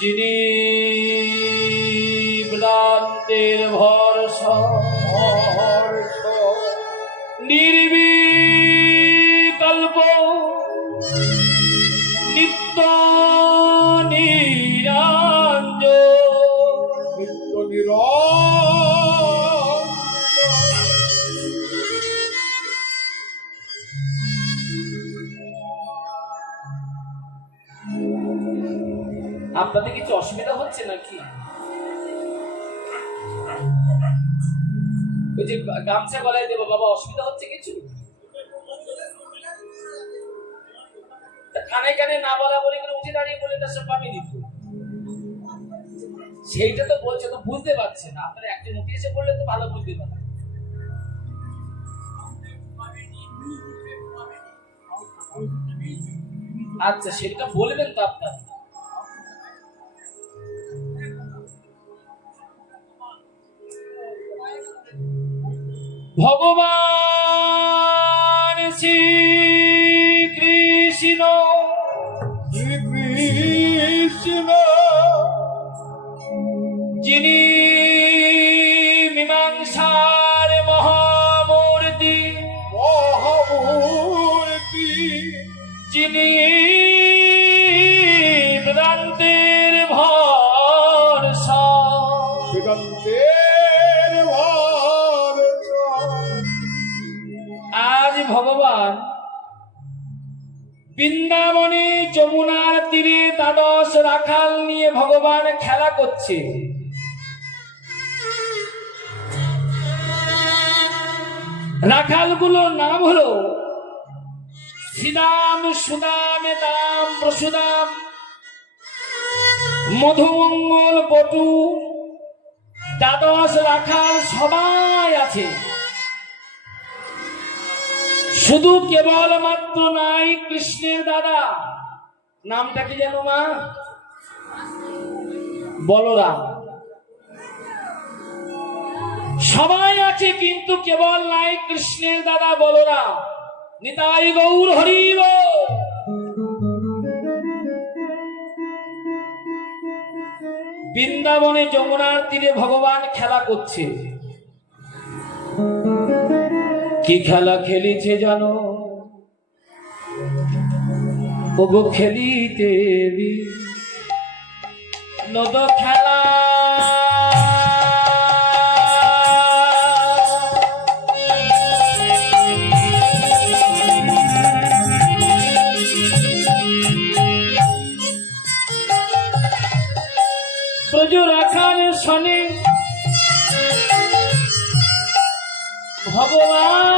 যিনি ভ্রান্তের ভরসা নির্বিকল্প নিত্য নিরঞ্জন আপনাদের কিছু অসুবিধা হচ্ছে নাকি? ওই যে গামছা গলায় দেবো বাবা, অসুবিধা হচ্ছে কিছু? কানে কানে না বলা বলে করে উঠে দাঁড়িয়ে বলে তার সব পাবি দিত, সেইটা তো বলছে, তো বুঝতে পারছে না। আপনারা একজন উঠে এসে বললে তো ভালো বুঝতে পারবেন। আচ্ছা, সেটা বলবেন তো আপনার। ভগবান শ্রীকৃষ্ণ যিনি মীমাংসার মহামূর্তি যিনি বেদান্তের ভরসা আজ ভগবান বৃন্দাবনে যমুনার তীরে দ্বাদশ রাখাল নিয়ে ভগবান খেলা করছে। রাখালগুলোর নাম হলো শ্রীদাম, সুদাম, দাম, প্রসুদাম, মধুমঙ্গল, পটু। দ্বাদশ রাখাল সবাই আছে, শুধু কেবল মাত্র নাই কৃষ্ণের দাদা, নামটা কি জানো মা? বলরাম। সবাই আছে কিন্তু কেবল নাই কৃষ্ণের দাদা বলরাম। নিতাই গৌর হরি বল। বৃন্দাবনে যমুনার তীরে ভগবান খেলা করছে। কি খেলা খেলিছে জানো? ওগো খেলিতে নদ খেলা। ব্রজ রাখাল শনি ভগবান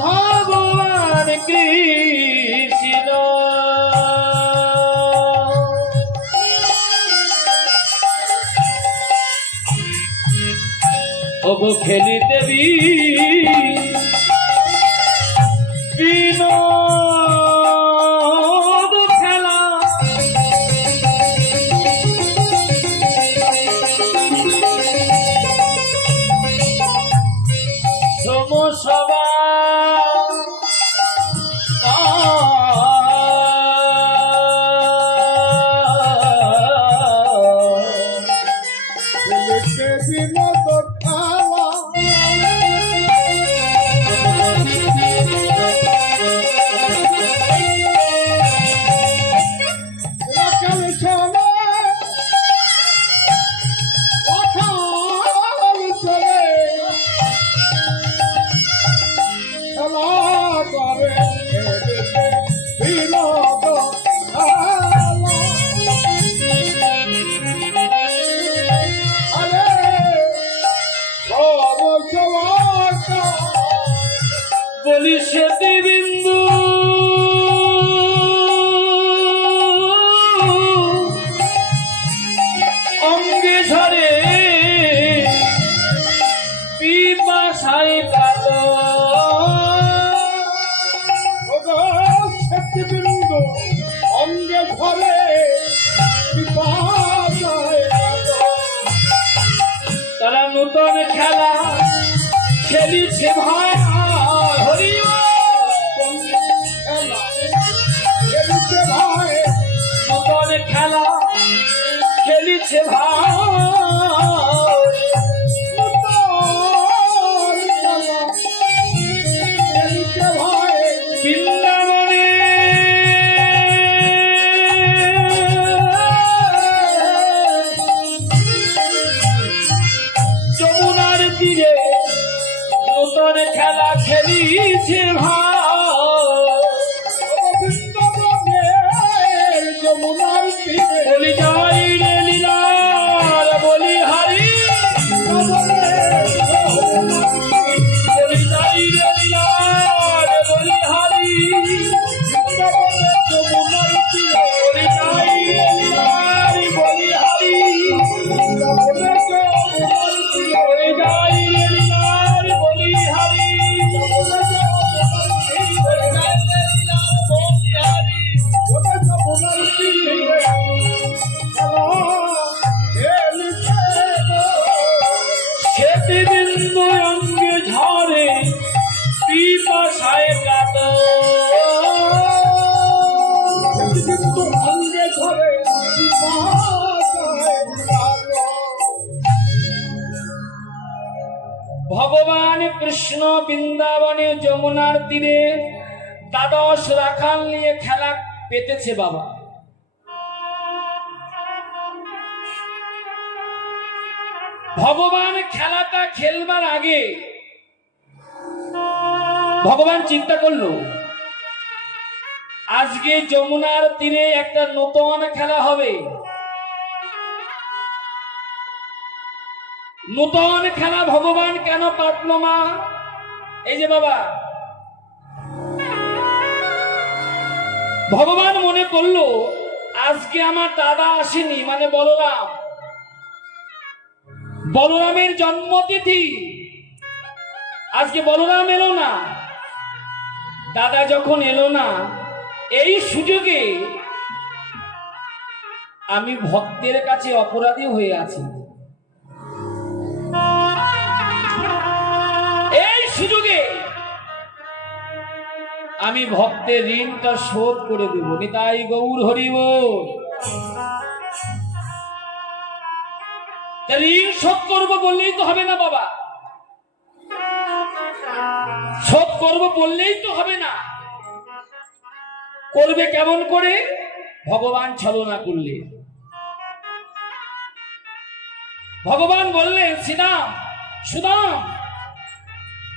ভগবান কৃষ্ণ ওগো খেলিতে বিনোদ খেলা। সমসভা বলি সেতী বিন্দু অঙ্গে ঝরে পিপাসায় কাতর। সেতী বিন্দু অঙ্গে ঝরে পিপাসায় কাতর। তারা নূতন খেলা খেলিছে ভাই হরি নূতন খেলা খেলিছে ভাই বৃন্দাবনে যমুনার তীরে নূতন খেলা খেলিছে যমুনার তীরে বলি যাই রে লীলার বলি হারি বলি যাই রে লীলার বলি হারি যমুনার তীরে বলি যাই রে লীলার বলি হারি বলি যাই রে লীলার বলি হারি বিন্দু অঙ্গে ঝরে পিপাসায় কাত অঙ্গে ঝরে ভগবান কৃষ্ণ বৃন্দাবনে যমুনার তীরে দ্বাদশ রাখাল নিয়ে খেলা পেতেছে বাবা। ভগবান খেলাটা খেলবার আগে ভগবান চিন্তা করলো আজকে যমুনার তীরে একটা নতুন খেলা হবে। নতুন খেলা ভগবান কেন পাতলো মা? এই যে বাবা, ভগবান মনে করলো আজকে আমার দাদা আসেনি, মানে বলরাম, বলরামের জন্মতিথি, আজকে বলরাম এলো না, দাদা যখন এলো না, এই সুযোগে আমি ভক্তের কাছে অপরাধী হয়ে আছি, এই সুযোগে আমি ভক্তের ঋণটা শোধ করে দেব। নিতাই গৌর হরি বল। ঋণ শোধ করবো বললেই তো হবে না বাবা, শোধ করবো বললেই তো হবে না। করবে কেমন করে? ভগবান ছলনা করলে। ভগবান বললেন শ্রীরাম, সুদাম,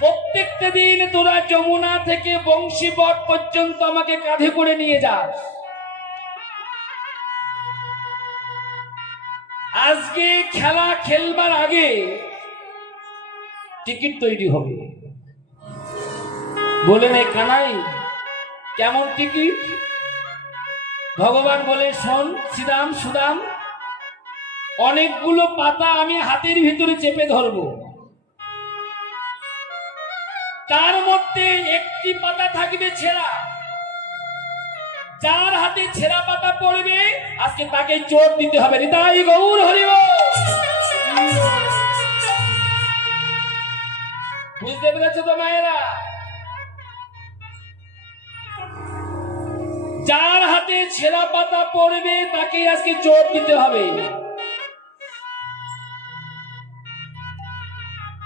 প্রত্যেকটা দিন তোরা যমুনা থেকে বংশীবট পর্যন্ত আমাকে কাঁধে করে নিয়ে যাস। আজকে খেলা খেলবার আগে টিকিট তৈরি হবে। বলেন এই কানাই কেমন টিকিট? ভগবান বলে শোন শ্রীরাম, সুদাম, অনেকগুলো পাতা আমি হাতের ভিতরে চেপে ধরবো, তার মধ্যে একটি পাতা থাকবে ছেঁড়া। যার হাতে ছেঁড়া পাতা পড়বে আজকে তাকে চোট দিতে হবে। নিতাই গৌর হরি বল। বুঝতে পেরেছো তো মায়েরা? যার হাতে ছেঁড়া পাতা পড়বে তাকে আজকে চোট দিতে হবে।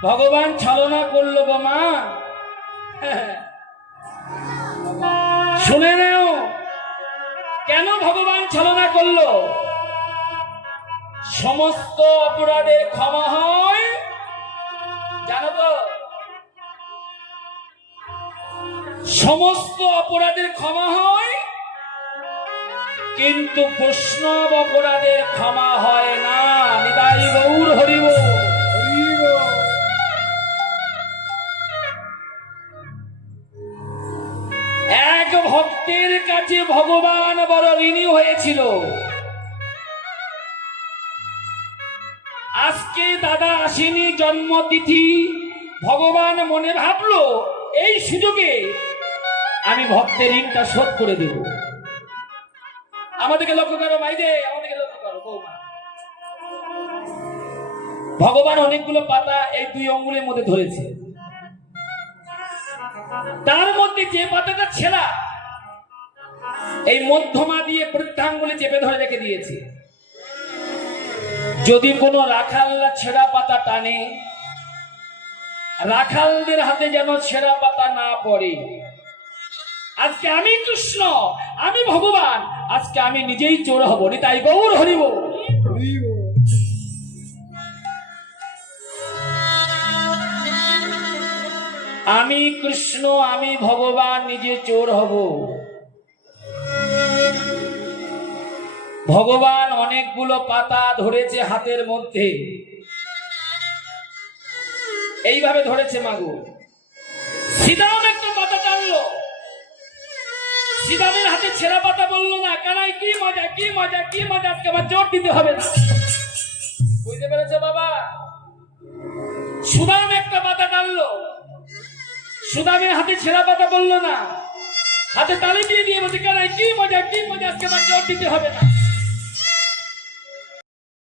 ভগবান ছলনা করলো গো মা। শুনে নাও কেন ভগবান ছলনা করলো। সমস্ত অপরাধের ক্ষমা হয়, জানো তো? সমস্ত অপরাধের ক্ষমা হয়, কিন্তু বৈষ্ণব অপরাধের ক্ষমা হয় না। নিতাই গৌর হরি বল। এক ভক্তের কাছে ভগবান বড় ঋণী হয়েছিল। আজকে দাদা আসেনি, জন্মতিথি, ভগবান মনে ভাবলো এই সুযোগে আমি ভক্তের ঋণটা শোধ করে দেব। আমাদেরকে লক্ষ্য করো মাইদে, আমাদেরকে লক্ষ্য করো বৌমা। ভগবান অনেকগুলো পাতা এই দুই আঙ্গুলের মধ্যে ধরেছে। তার মধ্যে যে পাতাটা ছেঁড়া, এই মধ্যমা দিয়ে বৃদ্ধাঙ্গুলি চেপে ধরে রেখে দিয়েছে। যদি কোনো রাখাল্লা ছেঁড়া পাতা টানে, রাখালদের হাতে যেন ছেঁড়া পাতা না পড়ে। আজকে আমি কৃষ্ণ, আমি ভগবান, আজকে আমি নিজেই চোর হব। তাই গৌর হরিব। আমি কৃষ্ণ, আমি ভগবান, নিজে চোর হব। ভগবান অনেকগুলো পাতা ধরেছে হাতের মধ্যে, এইভাবে ধরেছে মাগো। শ্রীরাম একটা পাতা টানলো, শ্রীরামের হাতে ছেঁড়া পাতা বললো না, কানাই কি মজা, কি মজা, কি মজা, আজকে আমার জোর দিতে হবে না। বুঝতে পেরেছো বাবা? সুদাম একটা পাতা টানলো, সুদামের হাতে ছেঁড়া পাতা বললো না, হাতে তালি দিয়ে বলছে, কানাই কি মজা, কি মজা, আজকে আমার জোর দিতে হবে না।